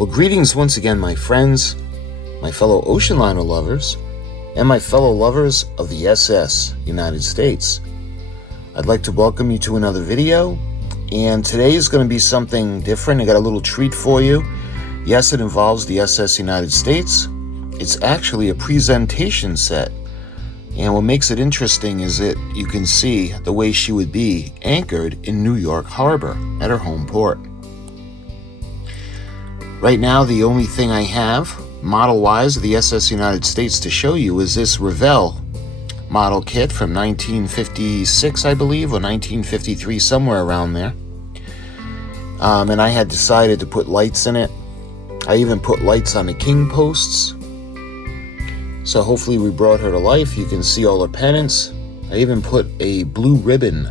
Well, greetings once again, my friends, my fellow ocean liner lovers, and my fellow lovers of the SS United States. I'd like to welcome you to another video, and today is going to be something different. I got a little treat for you. Yes, it involves the SS United States. It's actually a presentation set, and what makes it interesting is that you can see the way she would be anchored in New York Harbor at her home port. Right now, the only thing I have, model-wise, of the SS United States to show you is this Revell model kit from 1956, I believe, or 1953, somewhere around there. And I had decided to put lights in it. I even put lights on the king posts. So hopefully we brought her to life. You can see all her pennants. I even put a blue ribbon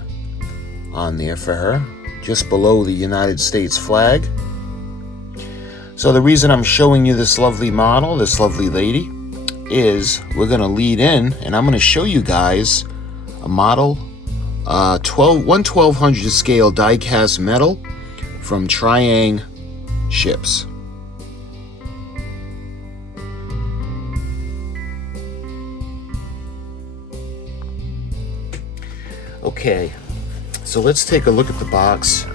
on there for her, just below the United States flag. So the reason I'm showing you this lovely model, this lovely lady, is we're going to lead in and I'm going to show you guys a model 1200 scale die-cast metal from Tri-ang ships. Okay, so let's take a look at the box,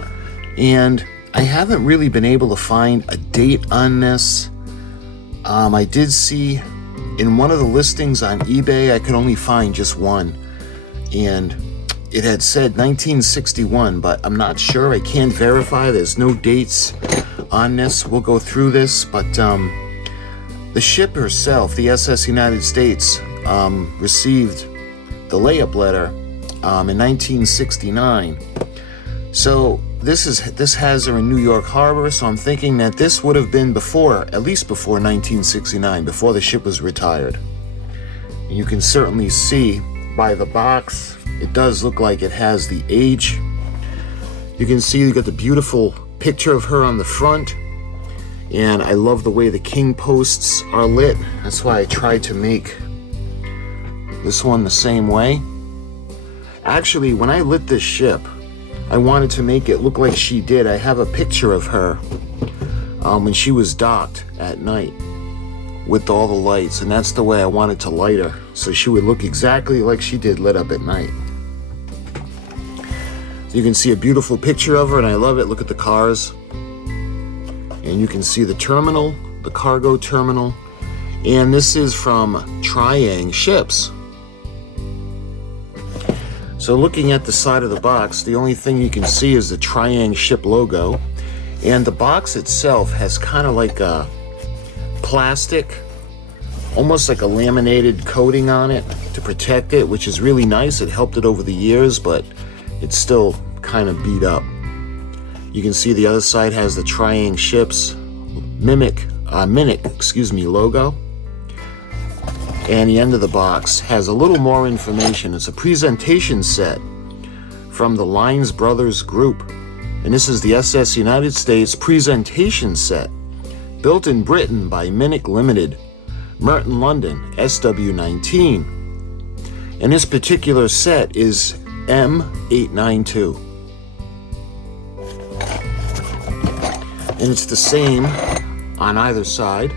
and I haven't really been able to find a date on this. I did see in one of the listings on eBay, I could only find just one, and it had said 1961, but I'm not sure. I can't verify. There's no dates on this. We'll go through this, but the ship herself, the SS United States, received the layup letter in 1969. So this has her in New York Harbor, so I'm thinking that this would have been before, at least before 1969, before the ship was retired. And you can certainly see by the box, it does look like it has the age. You can see you got the beautiful picture of her on the front, and I love the way the king posts are lit. That's why I tried to make this one the same way. Actually, when I lit this ship, I wanted to make it look like she did. I have a picture of her when she was docked at night with all the lights, and that's the way I wanted to light her, so she would look exactly like she did lit up at night. So you can see a beautiful picture of her, and I love it. Look at the cars. And you can see the terminal, the cargo terminal, and this is from Tri-ang ships. So looking at the side of the box, the only thing you can see is the Tri-ang ship logo, and the box itself has kind of like a plastic, almost like a laminated coating on it to protect it, which is really nice. It helped it over the years, but it's still kind of beat up. You can see the other side has the Tri-ang ships Minic logo. And the end of the box has a little more information. It's a presentation set from the Lines Brothers Group. And this is the SS United States presentation set, built in Britain by Minic Limited, Merton, London, SW19. And this particular set is M892. And it's the same on either side.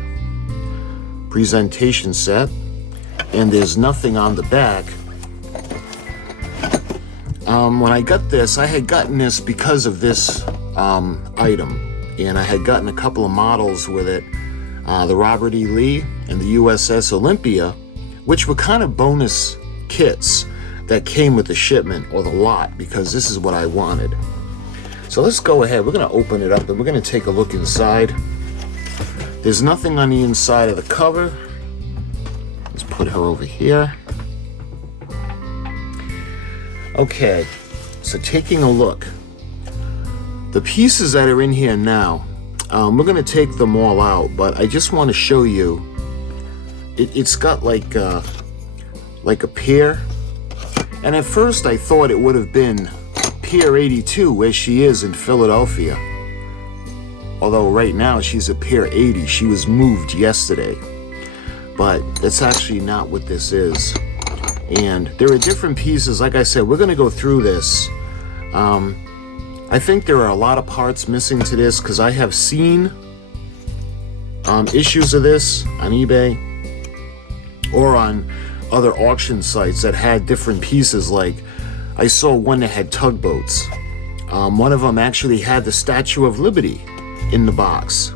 Presentation set. And there's nothing on the back. When I got this, I had gotten this because of this item, and I had gotten a couple of models with it, the Robert E. Lee and the USS Olympia, which were kind of bonus kits that came with the shipment or the lot, because this is what I wanted. So let's go ahead. We're going to open it up and we're going to take a look inside. There's nothing on the inside of the cover. Put her over here. Okay, so taking a look, the pieces that are in here now, we're going to take them all out, but I just want to show you, it's got like a pier, and at first I thought it would have been Pier 82 where she is in Philadelphia, although right now she's at Pier 80. She was moved yesterday. But that's actually not what this is. And there are different pieces. Like I said, we're going to go through this. I think there are a lot of parts missing to this, because I have seen issues of this on eBay or on other auction sites that had different pieces. Like I saw one that had tugboats. One of them actually had the Statue of Liberty in the box,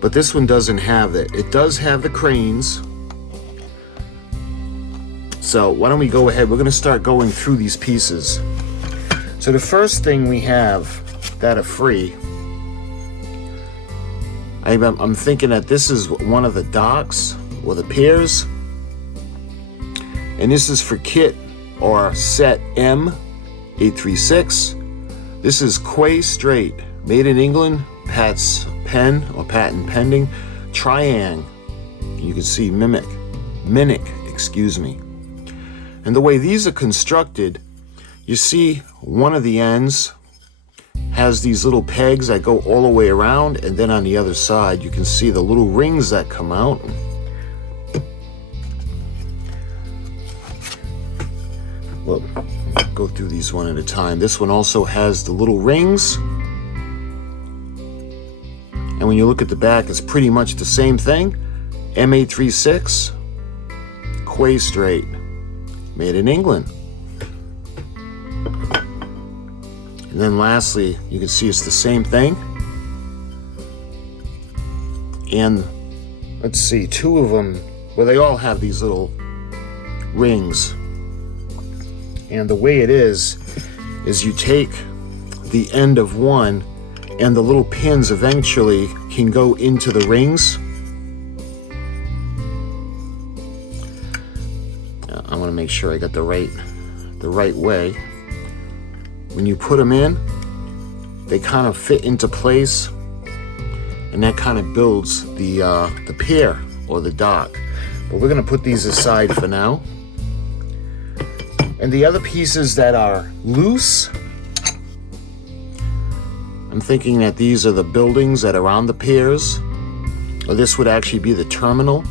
but this one doesn't have it. It does have the cranes. So why don't we go ahead? We're going to start going through these pieces. So the first thing we have that are free, I'm thinking that this is one of the docks or the piers, and this is for kit or set M836. This is Quay Straight, made in England, Pat's pen or patent pending, Tri-ang. You can see Minic, excuse me. And the way these are constructed, you see one of the ends has these little pegs that go all the way around, and then on the other side you can see the little rings that come out. Well, go through these one at a time. This one also has the little rings, and when you look at the back, it's pretty much the same thing. M836, Quay Straight, made in England. And then lastly, you can see it's the same thing. And let's see, two of them, well, they all have these little rings. And the way it is you take the end of one, and the little pins eventually can go into the rings. I want to make sure I got the right way. When you put them in, they kind of fit into place, and that kind of builds the pier or the dock. But we're going to put these aside for now. And the other pieces that are loose, I'm thinking that these are the buildings that are on the piers, or this would actually be the terminal.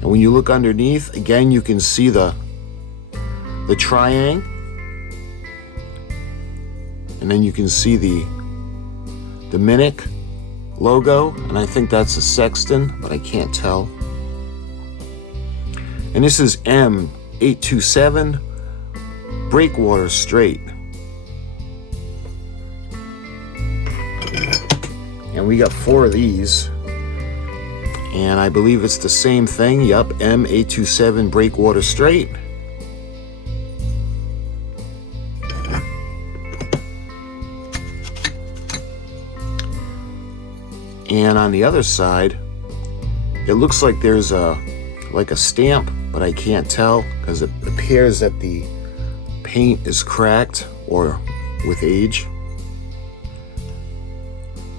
And when you look underneath, again, you can see the Tri-ang, and then you can see the Minic logo, and I think that's a sexton, but I can't tell. And this is M827 Breakwater Straight. And we got 4 of these. And I believe it's the same thing. Yup, M827 Breakwater Straight. And on the other side, it looks like there's a stamp, but I can't tell because it appears that the paint is cracked or with age.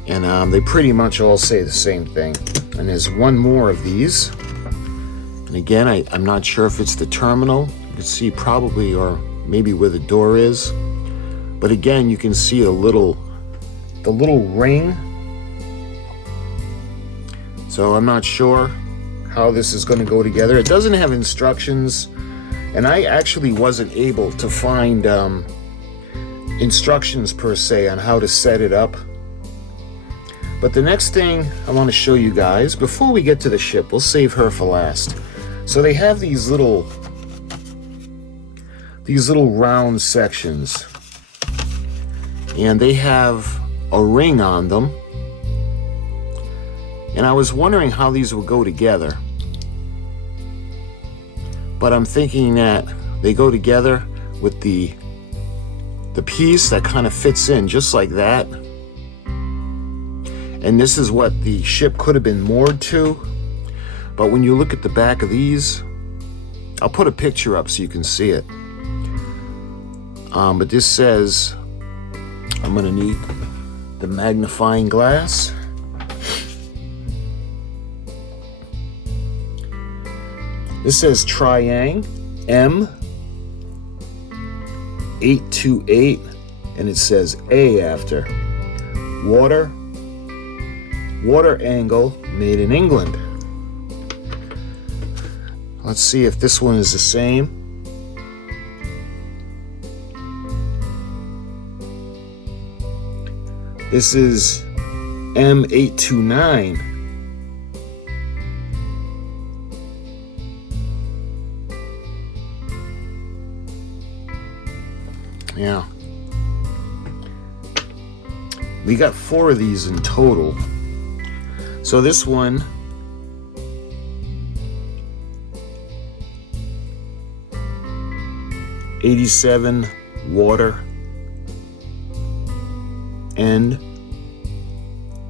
And they pretty much all say the same thing. And there's one more of these. And again, I'm not sure if it's the terminal. You can see probably, or maybe where the door is. But again, you can see the little ring. So I'm not sure how this is going to go together. It doesn't have instructions, and I actually wasn't able to find instructions per se on how to set it up. But the next thing I want to show you guys, before we get to the ship, we'll save her for last. So they have these little round sections, and they have a ring on them. And I was wondering how these would go together. But I'm thinking that they go together with the piece that kind of fits in just like that. And this is what the ship could have been moored to. But when you look at the back of these, I'll put a picture up so you can see it. But this says, I'm going to need the magnifying glass. This says Tri-ang M828, and it says A after. Water angle, made in England. Let's see if this one is the same. This is M829. Yeah. We got 4 of these in total. So this one, '87 water and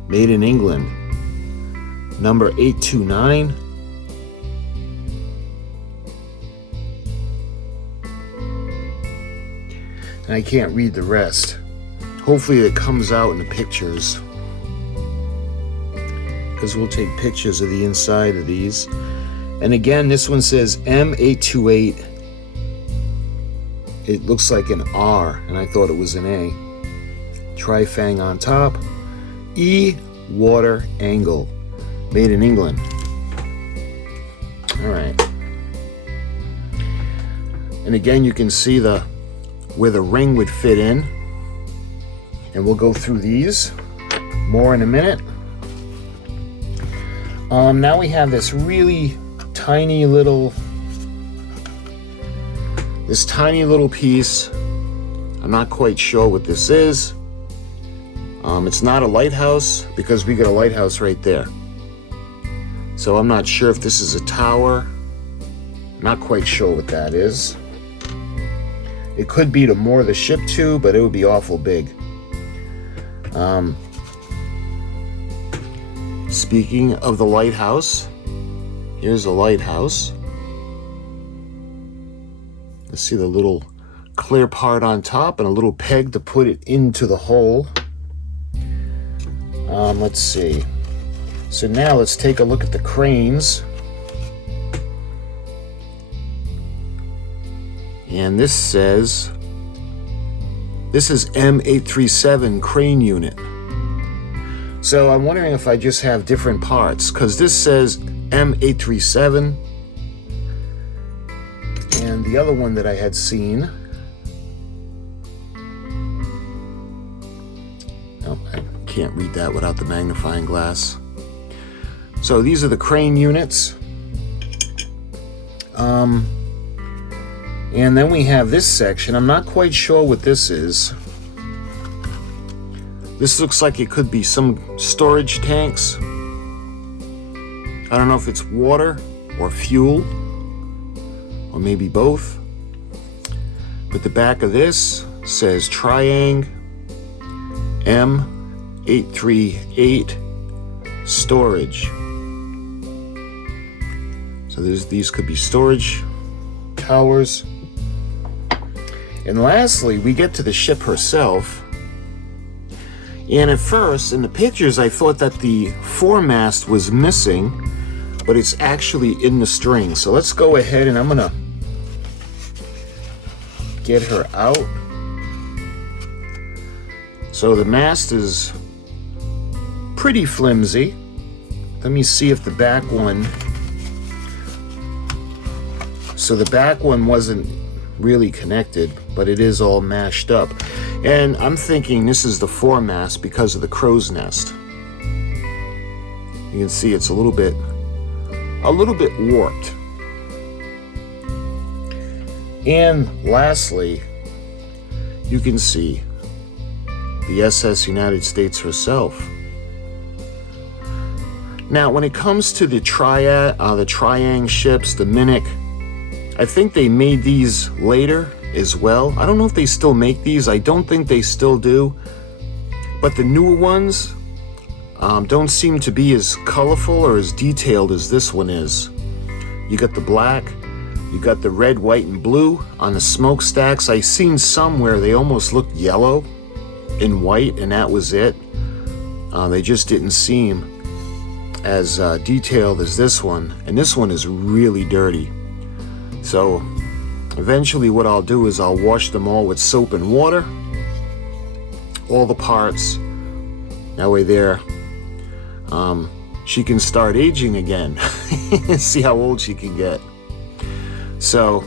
made in England. Number 829. And I can't read the rest. Hopefully it comes out in the pictures, because we'll take pictures of the inside of these. And again, this one says M828. It looks like an R, and I thought it was an A. Tri-ang on top. E water angle, made in England. All right. And again, you can see where the ring would fit in. And we'll go through these more in a minute. Now we have this really tiny little piece. I'm not quite sure what this is. It's not a lighthouse, because we got a lighthouse right there. So I'm not sure if this is a tower. Not quite sure what that is. It could be to moor the ship to, but it would be awful big. Speaking of the lighthouse, here's a lighthouse. Let's see the little clear part on top and a little peg to put it into the hole. Let's see. So now let's take a look at the cranes. And this says, this is M837 crane unit. So I'm wondering if I just have different parts, because this says M837, and the other one that I had seen, oh, I can't read that without the magnifying glass. So these are the crane units. And then we have this section. I'm not quite sure what this is. This looks like it could be some storage tanks. I don't know if it's water or fuel, or maybe both. But the back of this says Tri-ang M838 storage. So these could be storage towers. And lastly, we get to the ship herself. And at first, in the pictures, I thought that the foremast was missing, but it's actually in the string. So let's go ahead, and I'm gonna get her out. So the mast is pretty flimsy. Let me see if the back one, so the back one wasn't really connected, but it is all mashed up. And I'm thinking this is the foremast because of the crow's nest. You can see it's a little bit warped. And lastly, you can see the SS United States herself. Now, when it comes to the Tri-ang ships, the Minic, I think they made these later as well. I don't know if they still make these. I don't think they still do. But the newer ones don't seem to be as colorful or as detailed as this one is. You got the black, you got the red, white, and blue on the smokestacks. I seen some where they almost looked yellow and white, and that was it. They just didn't seem as detailed as this one. And this one is really dirty. So eventually what I'll do is I'll wash them all with soap and water, all the parts. That way there, she can start aging again. See how old she can get. So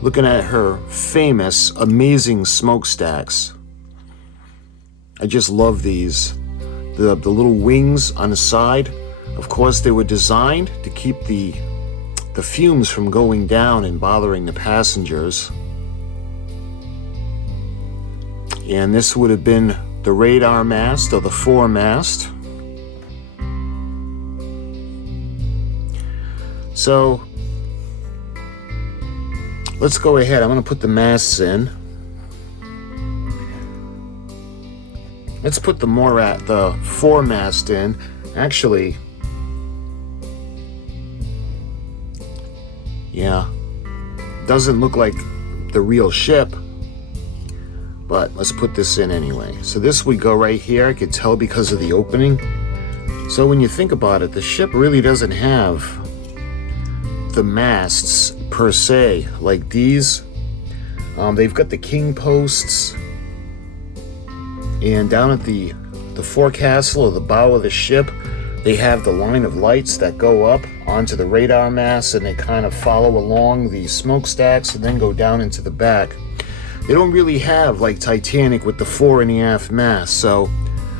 looking at her famous, amazing smokestacks. I just love these. the little wings on the side. Of course, they were designed to keep the fumes from going down and bothering the passengers. And this would have been the radar mast, or the foremast. So let's go ahead. I'm going to put the masts in. Let's put the foremast in. Actually, yeah, doesn't look like the real ship, but let's put this in anyway. So this would go right here. I could tell because of the opening. So when you think about it, the ship really doesn't have the masts per se like these. They've got the king posts, and down at the forecastle, or the bow of the ship, they have the line of lights that go up onto the radar mast, and they kind of follow along the smokestacks and then go down into the back. They don't really have like Titanic with the fore and the aft mast, so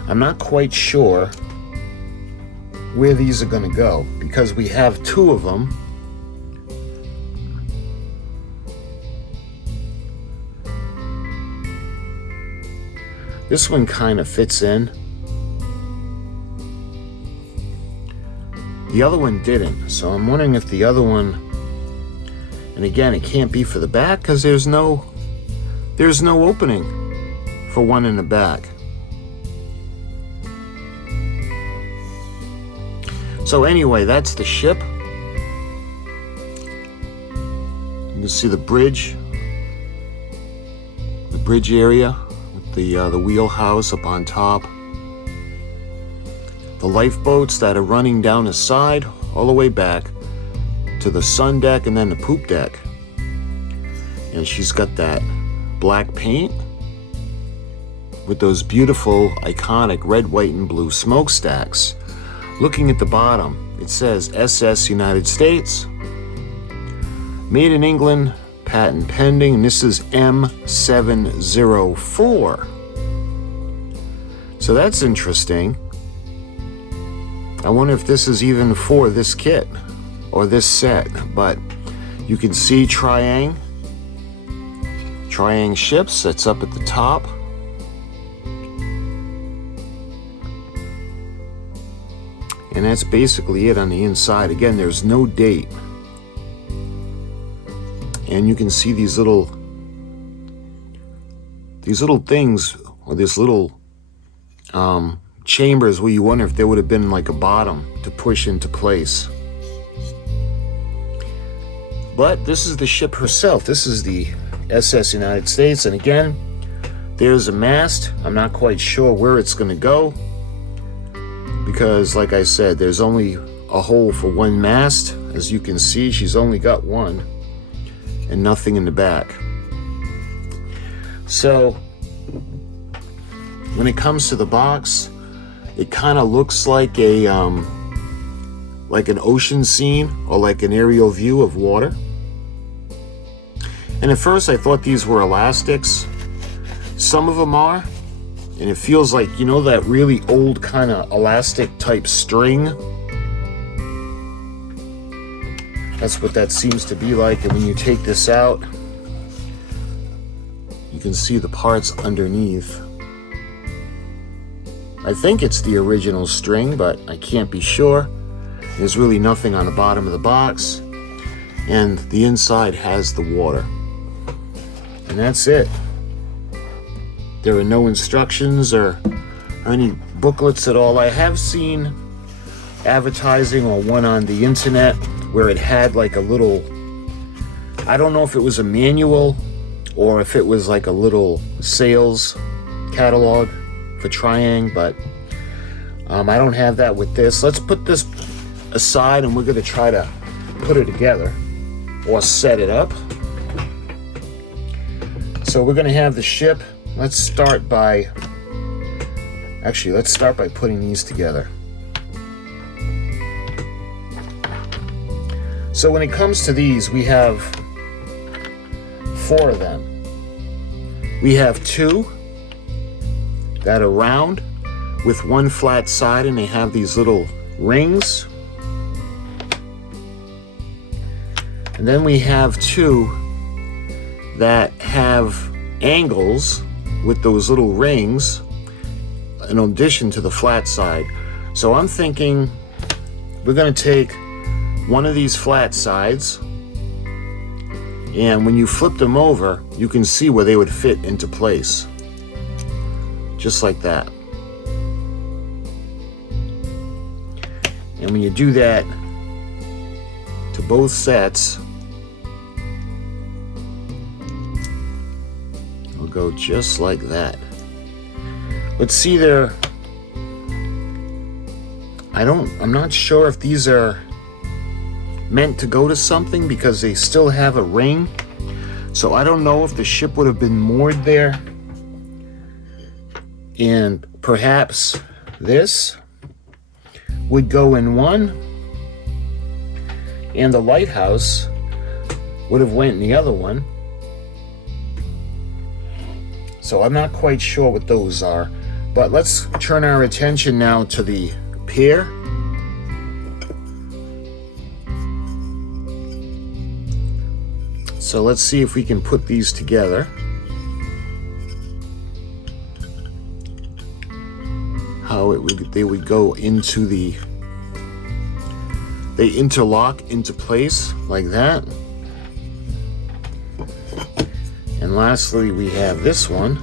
I'm not quite sure where these are going to go, because we have two of them. This one kind of fits in. The other one didn't, so I'm wondering if the other one, and again, it can't be for the back because there's no opening for one in the back. So anyway, that's the ship. You can see the bridge area. The wheelhouse up on top. The lifeboats that are running down the side all the way back to the sun deck and then the poop deck. And she's got that black paint with those beautiful, iconic red, white, and blue smokestacks. Looking at the bottom, it says SS United States, made in England, patent pending, and this is M704. So that's interesting. I wonder if this is even for this kit or this set, but you can see Tri-ang ships, that's up at the top. And that's basically it on the inside. Again, there's no date. And you can see these little things, or this little chambers where you wonder if there would have been like a bottom to push into place. But this is the ship herself. This is the SS United States, and again, there's a mast. I'm not quite sure where it's going to go, because like I said, there's only a hole for one mast. As you can see, she's only got one and nothing in the back. So when it comes to the box, it kind of looks like a like an ocean scene, or like an aerial view of water. And at first I thought these were elastics. Some of them are, and it feels like, you know, that really old kind of elastic type string. That's what that seems to be like. And when you take this out, you can see the parts underneath. I think it's the original string, but I can't be sure. There's really nothing on the bottom of the box, and the inside has the water. And that's it. There are no instructions or any booklets at all. I have seen advertising or one on the internet where it had like a little, I don't know if it was a manual or if it was like a little sales catalog for Tri-ang, but I don't have that with this. Let's put this aside and we're going to try to put it together or set it up. So we're going to have the ship. Let's start by putting these together. So when it comes to these, we have 4 of them. We have 2 that are round. with one flat side, and they have these little rings. And then we have two that have angles with those little rings in addition to the flat side. So I'm thinking we're going to take one of these flat sides, and when you flip them over, you can see where they would fit into place. Just like that. And when you do that to both sets, it'll go just like that. Let's see there. I'm not sure if these are meant to go to something because they still have a ring. So I don't know if the ship would have been moored there. And perhaps this would go in one, and the lighthouse would have went in the other one. So I'm not quite sure what those are, but let's turn our attention now to the pier. So let's see if we can put these together. How they would go into they interlock into place like that. And lastly, we have this one.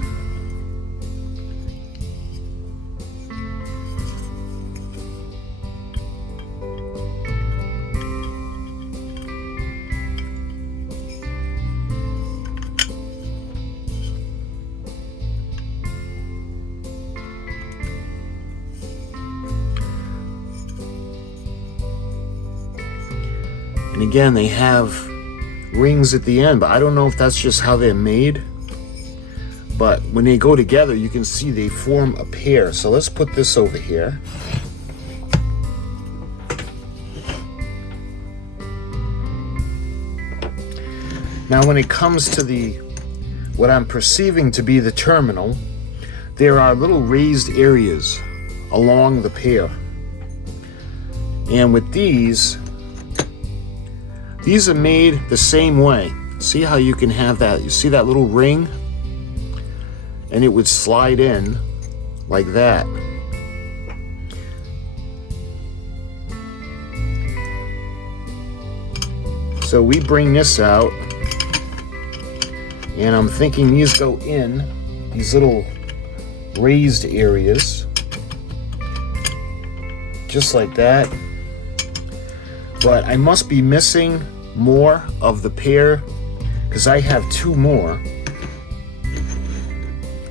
And again, they have rings at the end, but I don't know if that's just how they're made. But when they go together, you can see they form a pair. So let's put this over here. Now when it comes to what I'm perceiving to be the terminal, there are little raised areas along the pier. And with these are made the same way. See how you can have that? You see that little ring? And it would slide in like that. So we bring this out, and I'm thinking these go in these little raised areas, just like that. But I must be missing more of the pair because I have two more,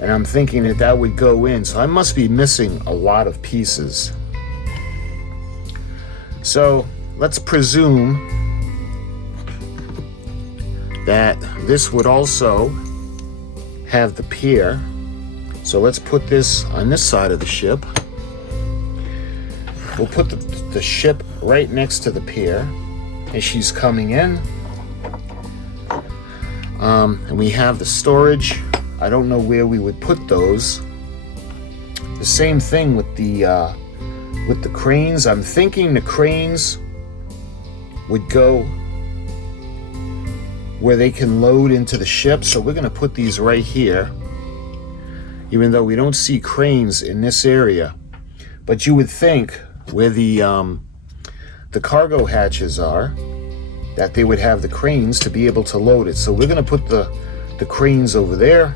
and I'm thinking that would go in, so I must be missing a lot of pieces. So let's presume that this would also have the pier. So let's put this on this side of the ship. We'll put the ship right next to the pier as she's coming in. And we have the storage. I don't know where we would put those. The same thing with the cranes. I'm thinking the cranes would go where they can load into the ship. So we're going to put these right here, even though we don't see cranes in this area. But you would think where the cargo hatches are, that they would have the cranes to be able to load it. So we're going to put the cranes over there.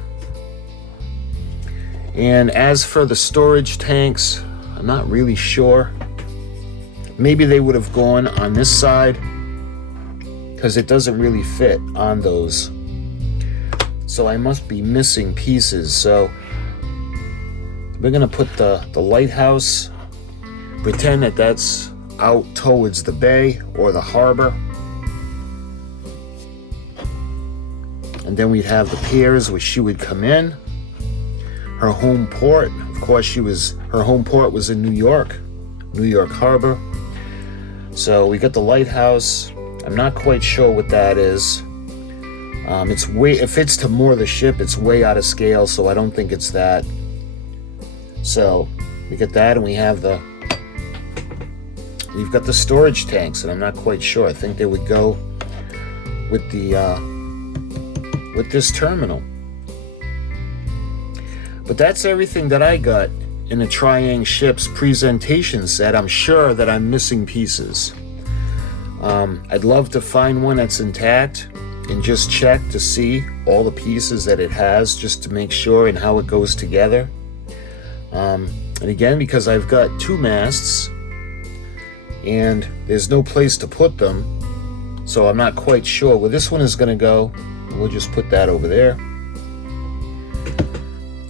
And as for the storage tanks, I'm not really sure. Maybe they would have gone on this side because it doesn't really fit on those. So I must be missing pieces. So we're going to put the lighthouse, pretend that that's out towards the bay or the harbor. And then we'd have the piers where she would come in. Her home port, of course, her home port was in New York Harbor. So we got the lighthouse. I'm not quite sure what that is. If it's to moor the ship, it's way out of scale, so I don't think it's that. So we got that, and we've got the storage tanks, and I'm not quite sure. I think they would go with the with this terminal. But that's everything that I got in the Tri-ang Ships presentation set. I'm sure that I'm missing pieces. I'd love to find one that's intact and just check to see all the pieces that it has, just to make sure and how it goes together. And again, because I've got 2 masts and there's no place to put them, so I'm not quite sure where this one is going to go. We'll just put that over there.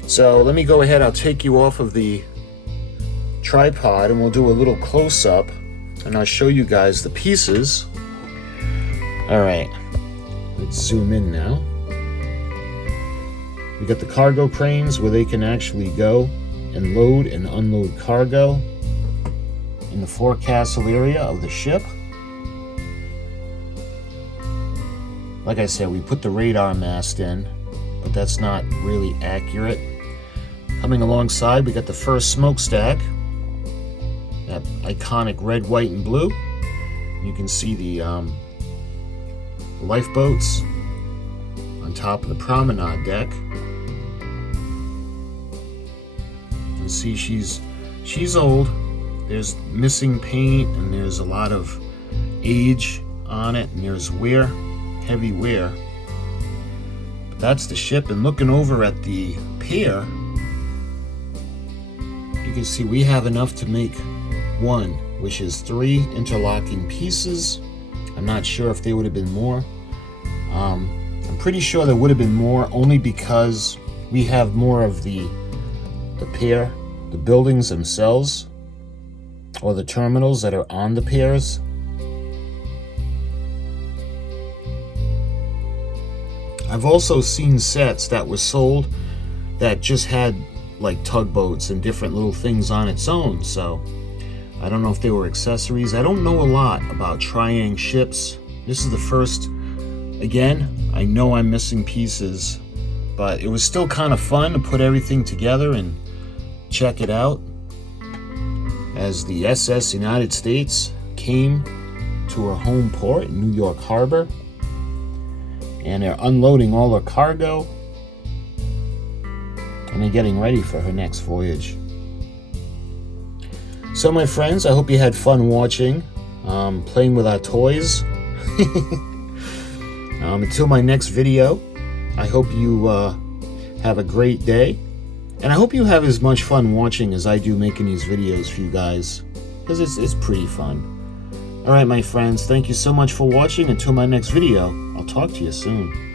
So let me go ahead, I'll take you off of the tripod and we'll do a little close-up and I'll show you guys the pieces. Alright, let's zoom in now. We got the cargo cranes where they can actually go and load and unload cargo in the forecastle area of the ship. Like I said, we put the radar mast in, but that's not really accurate. Coming alongside, we got the first smokestack, that iconic red, white, and blue. You can see the lifeboats on top of the promenade deck. You can see she's old. There's missing paint, and there's a lot of age on it, and there's wear, heavy wear. But that's the ship, and looking over at the pier, you can see we have enough to make one, which is 3 interlocking pieces. I'm not sure if there would have been more. I'm pretty sure there would have been more, only because we have more of the pier, the buildings themselves, or the terminals that are on the piers. I've also seen sets that were sold that just had like tugboats and different little things on its own, so I don't know if they were accessories. I don't know a lot about Tri-ang ships. This is the first. Again, I know I'm missing pieces, but it was still kind of fun to put everything together and check it out as the SS United States came to her home port in New York Harbor, and they're unloading all their cargo and they're getting ready for her next voyage. So my friends, I hope you had fun watching, playing with our toys. Until my next video, I hope you have a great day, and I hope you have as much fun watching as I do making these videos for you guys, because it's pretty fun. Alright my friends, thank you so much for watching. Until my next video, I'll talk to you soon.